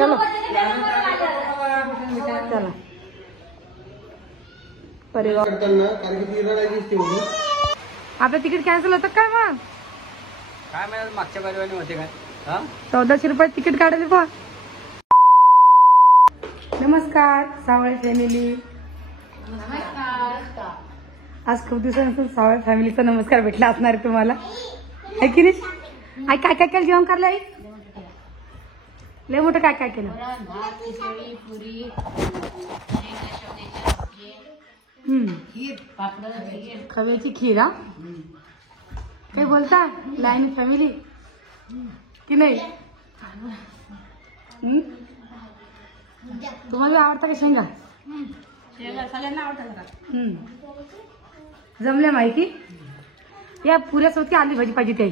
चलो चला परिवार आपलं तिकीट कॅन्सल होतं काय मग काय मिळालं मागच्या परिवाराने होते काय 1400 रुपये तिकीट काढले पहा. नमस्कार सावळे फॅमिली. आज खूप दिवसानंतर सावळे फॅमिलीचा नमस्कार भेटला असणार आहे तुम्हाला है की नाही. आई काय काय केलं जेवण करायला. आई लय मोठं काय काय केलं. खव्याची खीर. हा काही बोलता लाईन फॅमिली की नाही. तुम्हाला आवडता का शेंगा. सगळ्यांना आवडतं. जमल्या माहिती या पुऱ्यासोबत आली भाजी पाहिजे त्याई.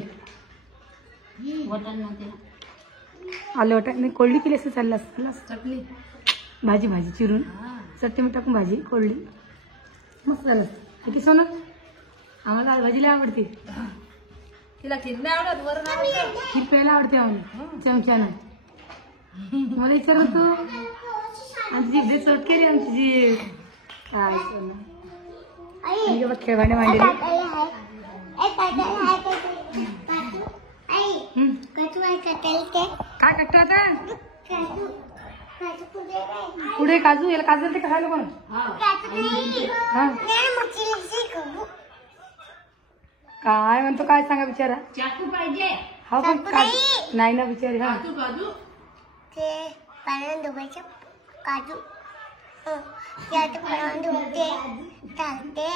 आलं वाटत नाही कोल्डी केली असं चाललं असतं. चटणी भाजी भाजी चिरून चटणी मीठ टाकून भाजी कोल्डी मस्त झालं की सोनं. आम्हाला भाजीला आवडते. तिला खीर नाही आवडत वरण आवडतं. खीर प्यायला आवडते आम्हाला चमच्यानं. मला विचार तू आमची जी चट केली आमची जी काय खेळवाने मांडले. काय कट्ट आता पुढे काजू याला काजू ते खायला कोण. काय म्हणतो काय सांगा बिचारा. चाकू पाहिजे हा पण काजू नाही ना बिचारी. हा काजू ते पाण्यात धुवायचे काजू धुवते टाकते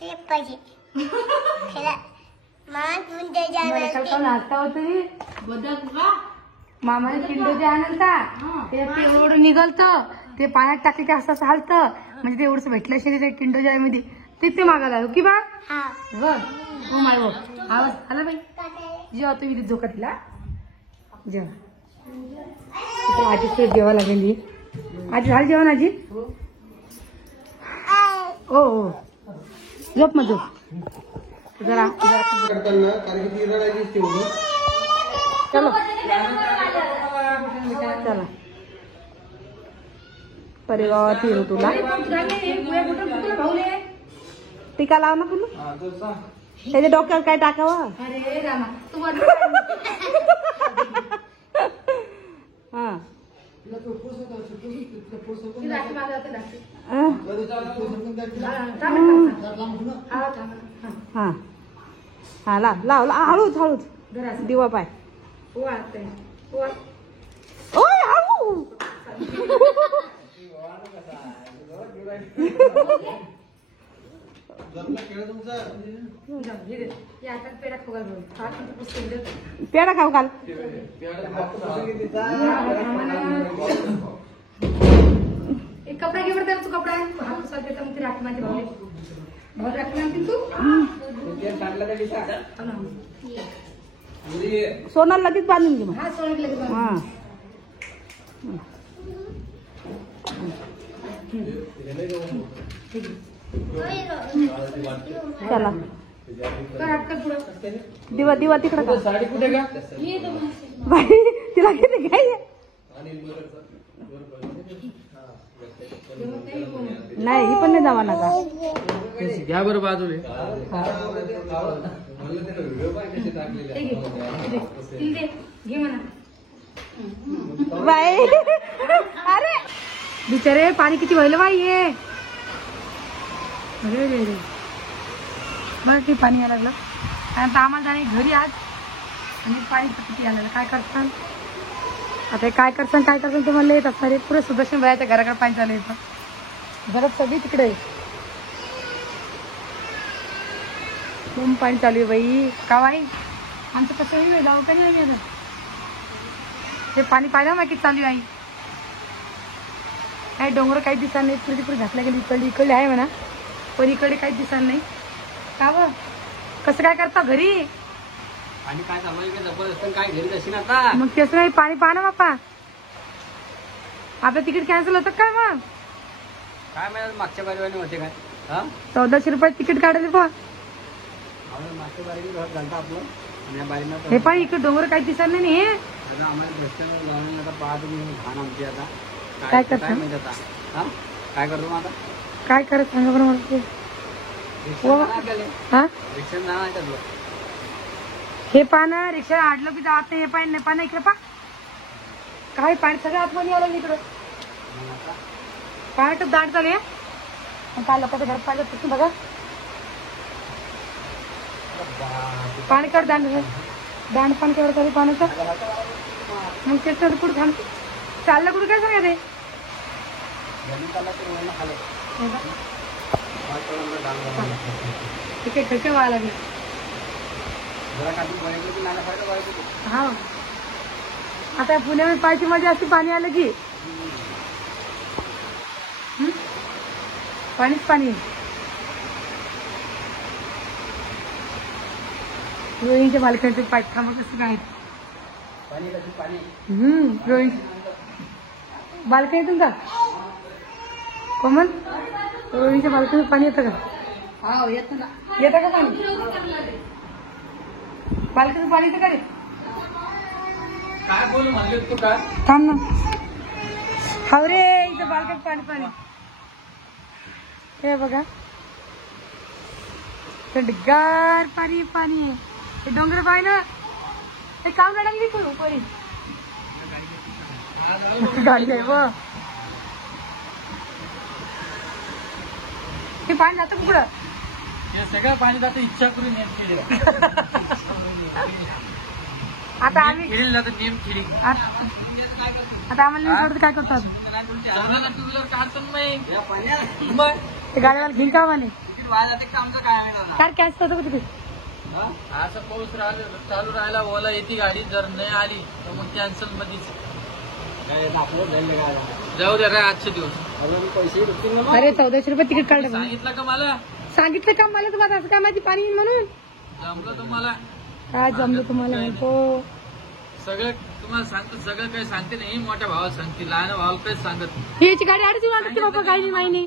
ते पाहिजे. नाश्ता होतो मामाने किंडोचे आणलता ते एवढं निघलत ते पाण्यात टाकले की असं हालत म्हणजे ते एवढंच भेटलं असेल ते किंडोच्या मध्ये ते मागायला की बा बर हो माय हो आवाज आला बाई. जेव्हा तुम्ही झोका तिला जेव्हा आजी जेव्हा लागेल. आजी झाली जेवण आजी. हो हो झोप मग झोप जरा चलो चला परिवार फिरू तुला टीका लाव ना तुला त्याच्या डोक्यावर काय टाकावं. हा हा हा लाव लाव हळूच हळूच दिवा पाय. ओय हळू पेढा खाऊ घाल. एक कपडा घे बरं तू कपडा राखी माझे भाऊ भाऊ राखी आणतील तू सोनाला लगेच बांधून घे. हा सोनाला लगेच हा चला दिवा दिवा तिकडे साडी कुठे का बाई तिला किती काय नाही ही पण नाही जावा ना का घ्या बरं बाजूले. बाई अरे बिचारे पाणी किती व्हायला बाई हे. अरे रे रे बरं ते पाणी यायला लागलं आणि आता आम्हाला जाणे घरी आज आणि पाणी किती आलेलं काय करताल आता काय करताल ते म्हणलं येत असणार. पुरे सुदर्शन बायाच्या घराकडे पाणी चालू येतं घरात सगळी तिकडे खूप पाणी चालू आहे बाई. का बाई आमचं कसं होईल जाऊ का नाही आता ते पाणी पाहिलं माहिती चालू आहे. काय डोंगर काही दिसणार नाही. पुढे तिकडे घातल्या गेली इकडे आहे म्हणा पण इकडे काहीच दिसणार नाही. का व कसं काय करता घरी आणि काय जबरदस्त काय घरी जाशील आता. मग तेच नाही पाणी पाहा ना बाप्पा. आपलं तिकीट कॅन्सल होतं काय मग काय मिळालं मागच्या परिवाराने होते काय 1400 रुपये तिकीट काढले पहा. मागच्या बारीने घर घालता आपलं हे पाणी इकडे डोंगर काही दिसणार नाही. आता आम्हाला रस्त्यावर जाऊन आता पाहतो मी घाण आमची आता काय करता? काय माहिती आता हा काय करतो मग आता काय करत सांगा बरं मला ते. रिक्षा जाणार आपल्याला हा रिक्षा जाणार का तुला हे पाना रिक्षा आडलं की जात नाही. हे पाणी नाही पाना इकडे पा काय पाणी सगळं आतमध्ये आलं इकडं मग आता पाण्यात दाट चालू आहे. काय लोकांच्या घरात पाहिजे तिथून बघा पाणी कर दांड दांड पाणी केवढं चालू पाण्याचं. मग त्याच्यावर कुठं थांब चाललं कुठं काय सांगा ते ठीक आहे ठेके व्हायला लागले. हा आता पुण्यामध्ये पायची मजा असते पाणी आलं की पाणीच पाणी. रोहिणीच्या बालकनीचे पाईप थांबत कसं काय रोहिणी बाल्कनीतून का कोमल रोहिणीच्या बाल्कनीत पाणी येतं का येतं का पाणी बाल्कनीत पाणी येतं का रे काय बोलू म्हणले तू काय थांब ना हाव रे इथं बाल्कनीत पाणी पाणी हे बघा थंडगार पाणी पाणी आहे. हे डोंगर पाय ना ते काम लागली करू परी गाडी आहे व हे पाणी जातं कुठं हे सगळं पाणी जातं इच्छा करून आता आम्ही खेळील जातं नेम खेळी आता आम्हाला नाही सोडत काय करतो अजून टू व्हीलर काढतो नाही मग ते गाडीवाला घेईन का म्हणे आमचं काय कार कॅन्सल होतं का तिथे असं पाऊस चालू राहिला ओला येते गाडी जर नाही आली तर मग कॅन्सल मध्येच जाऊ दे रे आजचे दिवस पैसे अरे 1400 रुपये तिकीट काढलं सांगितलं का मला सांगितलं का मला तुम्हाला असं काय माहिती पाणी येईल म्हणून जमलं तुम्हाला काय जमलं तुम्हाला म्हणतो सगळं तुम्हाला सांगतो सगळं काही सांगते नाही मोठ्या भावाला सांगते लहान भावाला काही सांगत ही याची गाडी अडची वाटते बाबा काही नाही नाही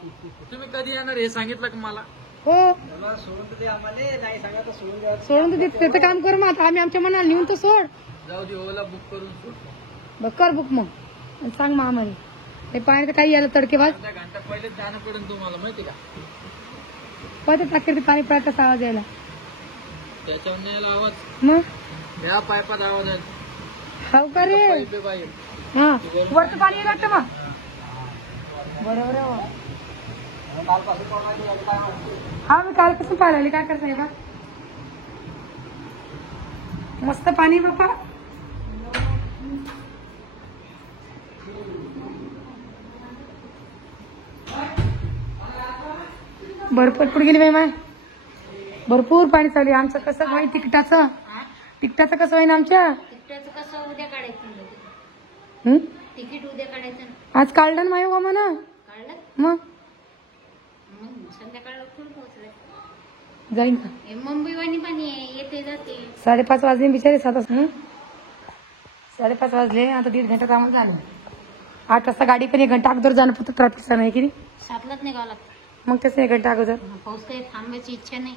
तुम्ही कधी येणार हे सांगितलं का मला हो सोडून तर आम्हाला नाही सांगा सोडून द्या सोडून तर देत त्याचं काम करू मग आम्ही आमच्या मनाला नेऊन तर सोड जाऊ दे ओला बुक करून सोड बघ कर बुक मग आणि सांग मग आम्हाला हे पाणी तर काही आलं तडकेबाज अर्धा घंटा पहिले जाणं पडेल तुम्हाला माहिती का पळते टाकेर पाणी पळताच आवाज यायला त्याच्यावर न्यायला आवाज मग या पायपात आवाज आहे हाव का रे पाईप आहे हा वरचं पाणी येईल वाटतं मग बरोबर आहे हो. हा मी कालपासून पाहिलं काय करताय बा मस्त पाणी बाप्पा भरपूर पुढे गेली बाई माय भरपूर पाणी चालू आहे. आमचं कसं होईल तिकटाचं कसं होईल आमच्या तिकीटाचं कसं उद्या काढायचं हं? तिकीट उद्या काढायचं ना. आज काढलं ना माय हो म्हणा काढलं मग मग संध्याकाळ लवकर पोहोचलं जाईन का हे मुंबईवाणी पाणी आहे येते जाते 5:30 वाजले बिचारे 7 वाजता 5:30 वाजले आता 1.5 घंटा कामाला झालं 8 वाजता गाडी पण 1 घंटा अगोदर जाणं फक्त ट्रॅफिकचा नाही की नाही 7लाच निघावं लागतं. मग तसं 1 घंटा अगोदर पाऊस काही थांबायची इच्छा नाही.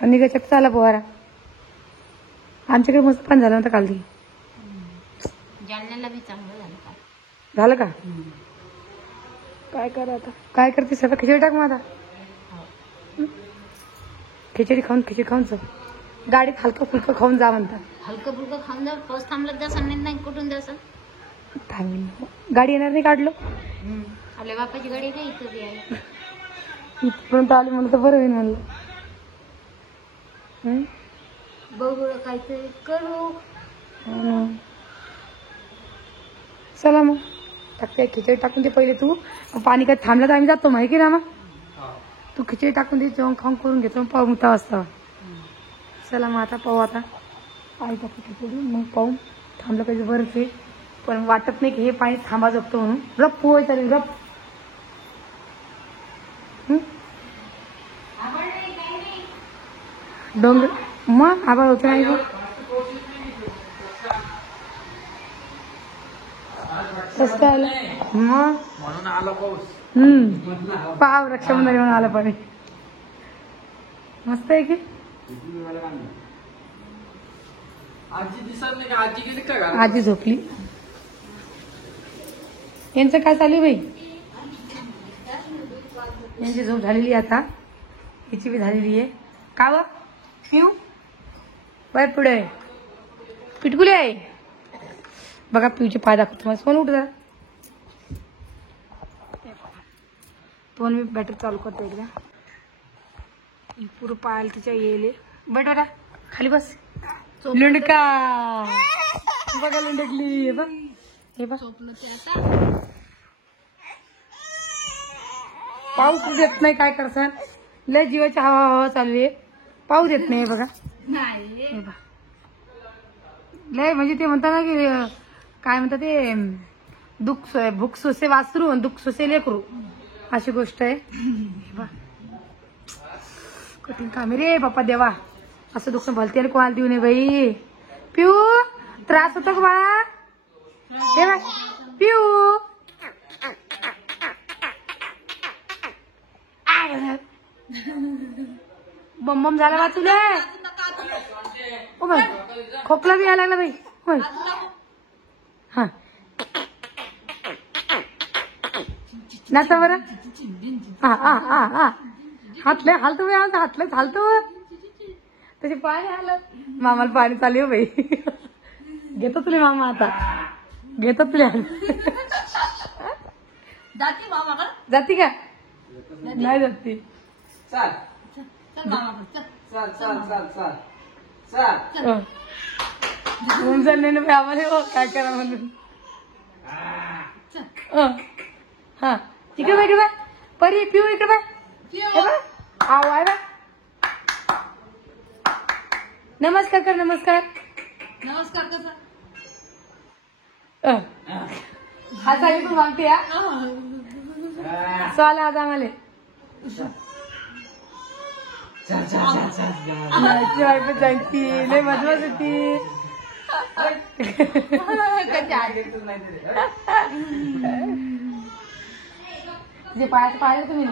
निघायच्या चाला पोहारा आमच्याकडे मस्त पाणी झालं होतं काल ती जालन्याला बी चांगलं झालं का झालं का काय करा आता काय करते सगळं खिचडी टाक मग आता खिचडी खाऊन जा गाडीत हलकं फुलकं खाऊन जा म्हणतात. हलकं फुलकं खाऊन जा पाऊस थांबला जासा नाही कुठून जासा थांबून गाडी येणार नाही काढलो आपल्या बापाची गाडी नाही इथं बी आहे. इथपर्यंत आली म्हणलं तर बरं होईल म्हणलं बघू काहीतरी करू. चला मग टाकते खिचडी टाकून दे पहिले तू पाणी काय थांबलं तर आम्ही जातो माहिती ना मग तू खिचडी टाकून दे जेवण खाऊन करून घेतो पाहू मग वाजता चला मग आता पाहू आता पाणी टाकू खिचडी मग पाहू थांबलं पाहिजे बरंच आहे पण वाटत नाही की हे पाणी थांबा जगतो म्हणून रप पोहाय चालेल रप डोंगर मग आभाळ होतं नाही कसं काय आलं मग म्हणून आला पाऊस पाव रक्षाबंधन म्हणून आलं पाणी मस्त आहे की आजी दिसत नाही का? आजी गेली का घरात? आजी झोपली. यांचं काय चालू आहे बाई? यांची झोप झालेली आहे आता. हिची बी झालेली आहे. का व पिऊ बाय पुढे पिटकुले आहे बघा. पिऊचे पाय दाखवतो. मला फोन उठ जरा. फोन मी बॅटरी चालू करतो एकदा. पुरं पायाला तिच्या येले. बैठ बेटा खाली बस. लुंडका बघा लुंडकली. हे बघ हे बघ. पाऊस देत नाही काय करसान. लय जीवाची हवा हवा चालू आहे. पाऊस देत नाही बघा. हे बघ लय म्हणजे ते म्हणतात ना की काय म्हणतात ते भूक सोसे वासरू आणि दुःख सोसे लेकरू अशी गोष्ट आहे. हे बघ कठीण काम आहे रे बाप्पा देवा. असं दुःख भलते कोणाला देऊ नये बाई. पिऊ त्रास होतो का बाळा? हे बघ पिऊ बम बम झाला बा तुला. ओ बाई खोकला बी यायला लागला बाई. होय हा नाचा बरं. हा हा हा हा हातले हालतो बाई. आज हातलेच हालतो. त्याचे पाणी आलं. मामाला पाणी चालू बाई. घेतो तुले मामा आता. घेतो तुले जाती का? नाही जाती. चल चल चल चल चल चल. तुमचं नाही ना आम्हाला हो काय करा म्हणून. हा इकडे बाय इकडे बाय. परी पिऊ इकडे बाय. हे बाय आव आहे बाय. नमस्कार कर. नमस्कार नमस्कार कसा हा चालेल पण मागते या चाल आज आम्हाला. जायची लय मजमज होती. जे पायाचं पाहिलं तुम्ही